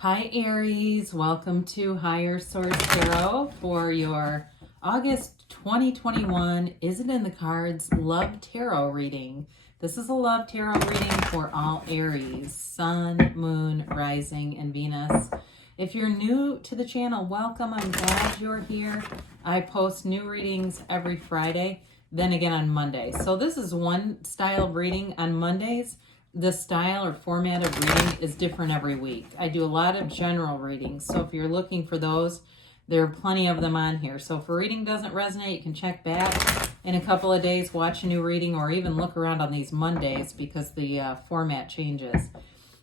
Hi Aries, welcome to Higher Source Tarot for your August 2021 Is It in the Cards Love Tarot reading. This is a love tarot reading for all Aries, Sun, Moon, Rising, and Venus. If you're new to the channel, welcome. I'm glad you're here. I post new readings every Friday, then again on Monday. So this is one style of reading on Mondays. The style or format of reading is different every week. I do a lot of general readings, so if you're looking for those, there are plenty of them on here. So if a reading doesn't resonate, you can check back in a couple of days, watch a new reading, or even look around on these Mondays because the format changes.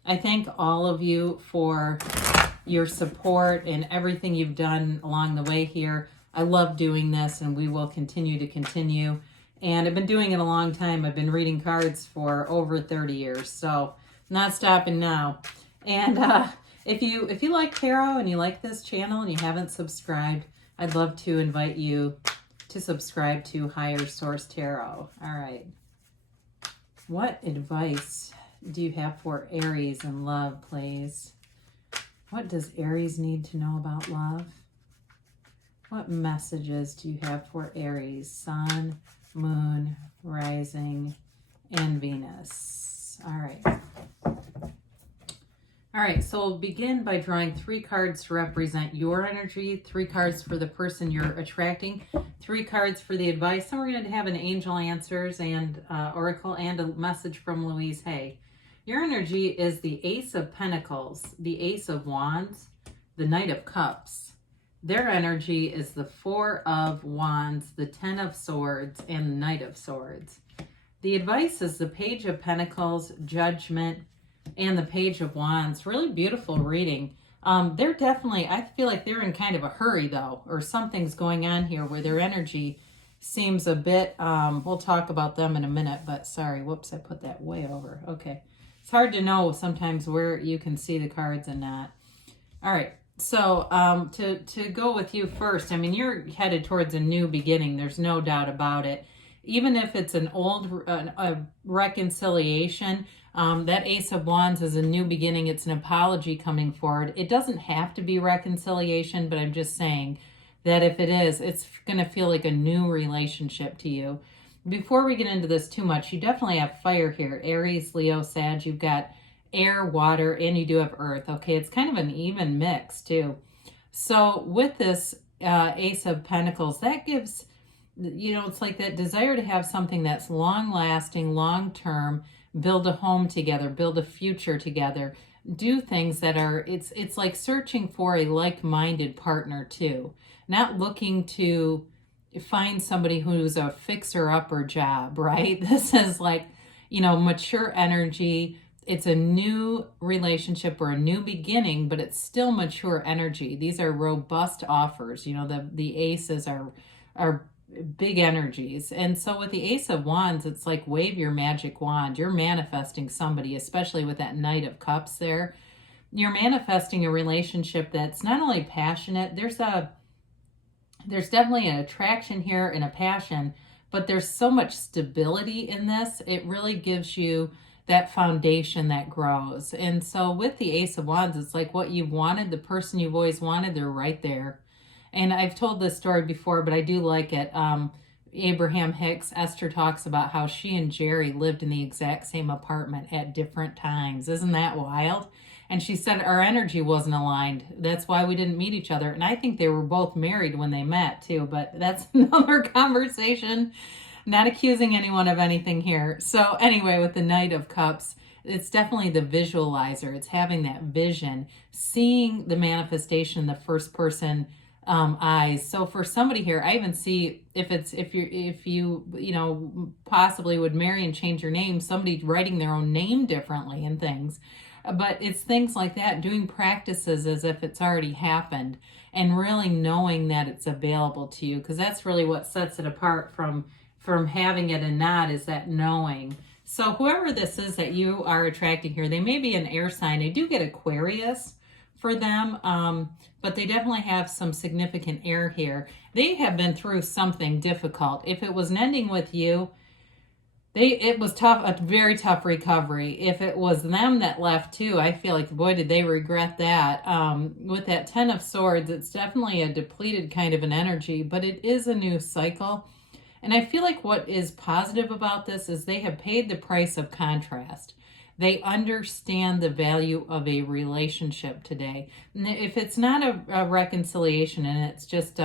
I thank all of you for your support and everything you've done along the way here. I love doing this, and we will continue to continue. And I've been doing it a long time. I've been reading cards for over 30 years, so not stopping now. And if you like tarot and you like this channel and you haven't subscribed, I'd love to invite you to subscribe to Higher Source Tarot. All right. What advice do you have for Aries in love, please? What does Aries need to know about love? What messages do you have for Aries, Sun, Moon, Rising, and Venus? All right. All right, so we'll begin by drawing 3 cards to represent your energy, 3 cards for the person you're attracting, 3 cards for the advice, and we're going to have an angel answers and oracle and a message from Louise Hay. Your energy is the Ace of Pentacles, the Ace of Wands, the Knight of Cups. Their energy is the 4 of Wands, the 10 of Swords, and the Knight of Swords. The advice is the Page of Pentacles, Judgment, and the Page of Wands. Really beautiful reading. They're definitely, I feel like they're in kind of a hurry though, or something's going on here where their energy seems a bit, we'll talk about them in a minute, but sorry, whoops, I put that way over. Okay. It's hard to know sometimes where you can see the cards and not. All right. So to go with you first, I mean, you're headed towards a new beginning. There's no doubt about it. Even if it's an old reconciliation, that Ace of Wands is a new beginning. It's an apology coming forward. It doesn't have to be reconciliation, but I'm just saying that if it is, it's going to feel like a new relationship to you. Before we get into this too much, you definitely have fire here. Aries, Leo, Sag. You've got air, water, and you do have earth. Okay, it's kind of an even mix too. So with this Ace of Pentacles, that gives, you know, it's like that desire to have something that's long-lasting, long-term, build a home together, build a future together, do things that are, it's like searching for a like-minded partner too. Not looking to find somebody who's a fixer-upper job, right? This is like, you know, mature energy. It's a new relationship or a new beginning, but it's still mature energy. These are robust offers. You know, the aces are big energies. And so with the Ace of Wands, it's like wave your magic wand. You're manifesting somebody, especially with that Knight of Cups there. You're manifesting a relationship that's not only passionate, there's definitely an attraction here and a passion, but there's so much stability in this. It really gives you that foundation that grows. And so with the Ace of Wands, it's like what you've wanted, the person you've always wanted, they're right there. And I've told this story before, but I do like it. Abraham Hicks, Esther talks about how she and Jerry lived in the exact same apartment at different times. Isn't that wild? And she said our energy wasn't aligned. That's why we didn't meet each other. And I think they were both married when they met too, but that's another conversation. Not accusing anyone of anything here. So anyway, with the Knight of Cups, it's definitely the visualizer. It's having that vision, seeing the manifestation in the first person eyes. So for somebody here, I even see if you possibly would marry and change your name, somebody writing their own name differently and things. But it's things like that, doing practices as if it's already happened and really knowing that it's available to you, because that's really what sets it apart from having it and not, is that knowing. So whoever this is that you are attracting here, they may be an air sign. I do get Aquarius for them, but they definitely have some significant air here. They have been through something difficult. If it was ending with you, it was tough, a very tough recovery. If it was them that left too, I feel like, boy, did they regret that. With that Ten of Swords, it's definitely a depleted kind of an energy, but it is a new cycle. And I feel like what is positive about this is they have paid the price of contrast. They understand the value of a relationship today. And if it's not a reconciliation and it's just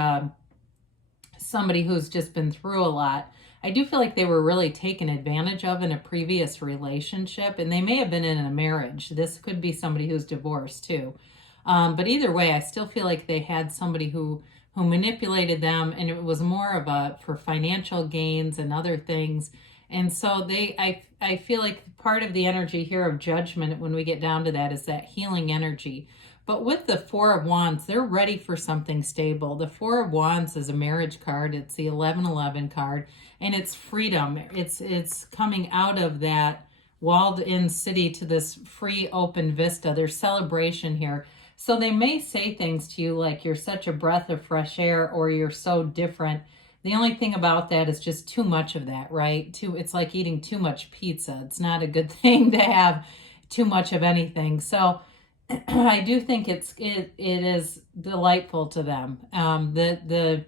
somebody who's just been through a lot, I do feel like they were really taken advantage of in a previous relationship, and they may have been in a marriage. This could be somebody who's divorced too. But either way, I still feel like they had somebody who manipulated them, and it was more of a for financial gains and other things. And so I feel like part of the energy here of Judgment, when we get down to that, is that healing energy. But with the Four of Wands, they're ready for something stable. The Four of Wands is a marriage card. It's the 1111 card, and it's freedom. It's coming out of that walled-in city to this free, open vista. There's celebration here. So they may say things to you like you're such a breath of fresh air or you're so different. The only thing about that is just too much of that, right? It's like eating too much pizza. It's not a good thing to have too much of anything. So I do think it is delightful to them. The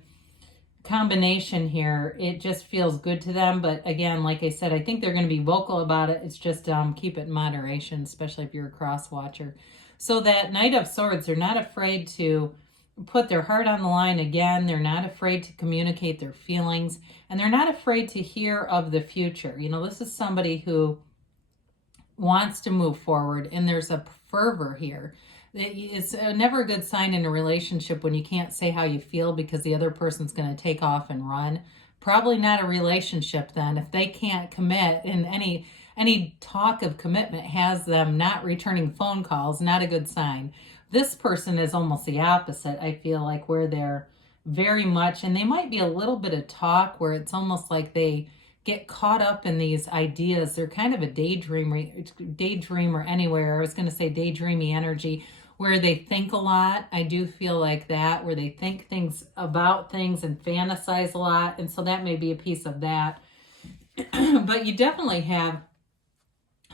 combination here, it just feels good to them. But again, like I said, I think they're going to be vocal about it. It's just keep it in moderation, especially if you're a cross watcher. So that Knight of Swords, they're not afraid to put their heart on the line again. They're not afraid to communicate their feelings, and they're not afraid to hear of the future. You know, this is somebody who wants to move forward, and there's a fervor here. It's never a good sign in a relationship when you can't say how you feel because the other person's going to take off and run. Probably not a relationship then. If they can't commit, and any talk of commitment has them not returning phone calls, not a good sign. This person is almost the opposite, I feel like, where they're very much, and they might be a little bit of talk where it's almost like they get caught up in these ideas. They're kind of a daydreamer anywhere. I was going to say daydreamy energy, where they think a lot. I do feel like that, where they think things about things and fantasize a lot. And so that may be a piece of that. But you definitely have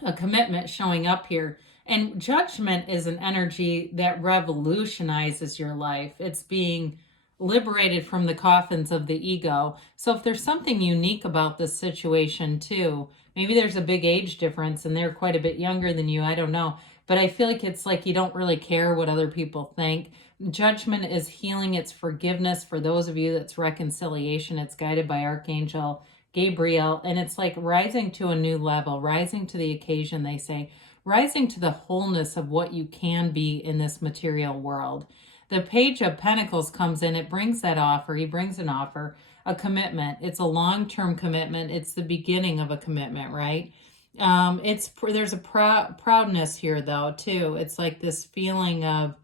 a commitment showing up here. And Judgment is an energy that revolutionizes your life. It's being liberated from the coffins of the ego. So if there's something unique about this situation too, maybe there's a big age difference and they're quite a bit younger than you, I don't know. But I feel like it's like you don't really care what other people think. Judgment is healing, it's forgiveness. For those of you, that's reconciliation. It's guided by Archangel Gabriel, and it's like rising to a new level, rising to the occasion, they say, rising to the wholeness of what you can be in this material world. The Page of Pentacles comes in, it brings that offer, he brings an offer, a commitment. It's a long-term commitment. It's the beginning of a commitment, right? There's a proudness here though, too. It's like this feeling of,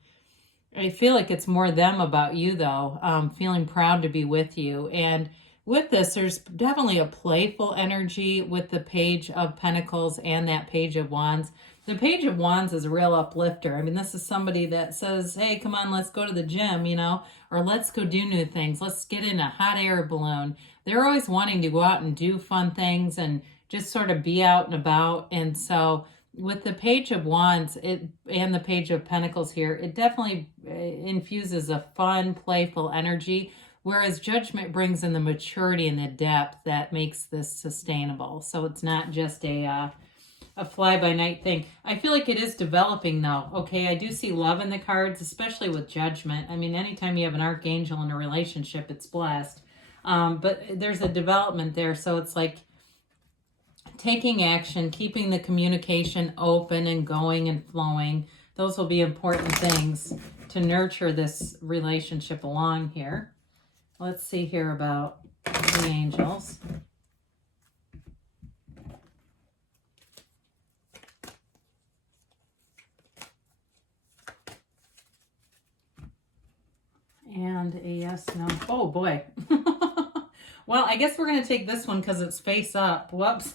I feel like it's more them about you though, feeling proud to be with you. And with this, there's definitely a playful energy with the Page of Pentacles and that Page of Wands. The Page of Wands is a real uplifter. I mean, this is somebody that says, hey, come on, let's go to the gym, you know, or let's go do new things. Let's get in a hot air balloon. They're always wanting to go out and do fun things and just sort of be out and about. And so with the Page of Wands and the Page of Pentacles here, it definitely infuses a fun, playful energy, whereas Judgment brings in the maturity and the depth that makes this sustainable. So it's not just a fly-by-night thing. I feel like it is developing though. Okay, I do see love in the cards, especially with Judgment. I mean, anytime you have an archangel in a relationship, it's blessed. But there's a development there. So it's like taking action, keeping the communication open and going and flowing. Those will be important things to nurture this relationship along here. Let's see here about the angels. And a yes, no. Oh, boy. Well, I guess we're going to take this one because it's face up. Whoops.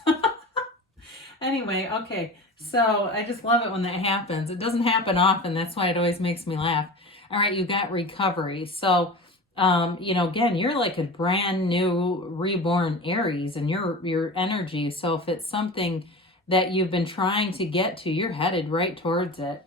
Anyway, okay. So I just love it when that happens. It doesn't happen often. That's why it always makes me laugh. All right, you got recovery. So You know, again, you're like a brand new reborn Aries and your energy. So if it's something that you've been trying to get to, you're headed right towards it.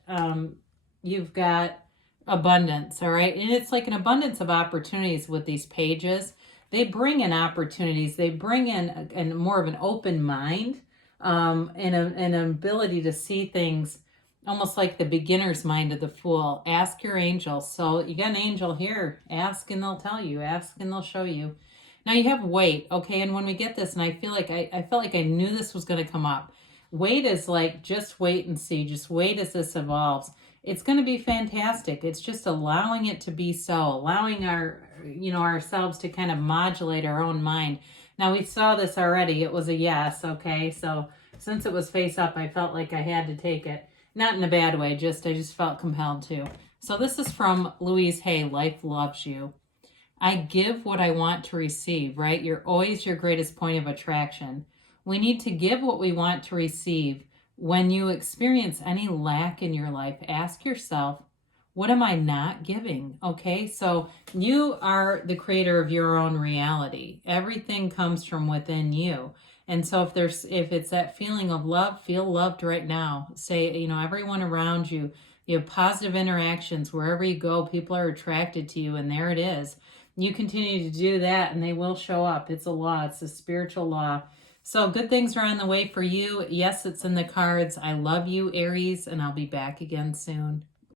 You've got abundance, all right? And it's like an abundance of opportunities with these pages. They bring in opportunities. They bring in more of an open mind, and an ability to see things almost like the beginner's mind of the fool. Ask your angel. So you got an angel here. Ask and they'll tell you. Ask and they'll show you. Now you have wait, okay? And when we get this, and I feel like I felt like I knew this was going to come up. Wait is like, just wait and see. Just wait as this evolves. It's going to be fantastic. It's just allowing it to be so, allowing ourselves to kind of modulate our own mind. Now we saw this already. It was a yes, okay? So since it was face up, I felt like I had to take it. Not in a bad way, I just felt compelled to. So this is from Louise Hay, Life Loves You. I give what I want to receive, right? You're always your greatest point of attraction. We need to give what we want to receive. When you experience any lack in your life, ask yourself, what am I not giving? Okay, so you are the creator of your own reality. Everything comes from within you. And so if it's that feeling of love, feel loved right now. Say, everyone around you, you have positive interactions wherever you go, people are attracted to you, and there it is. You continue to do that and they will show up. It's a law. It's a spiritual law. So good things are on the way for you. Yes, it's in the cards. I love you, Aries, and I'll be back again soon.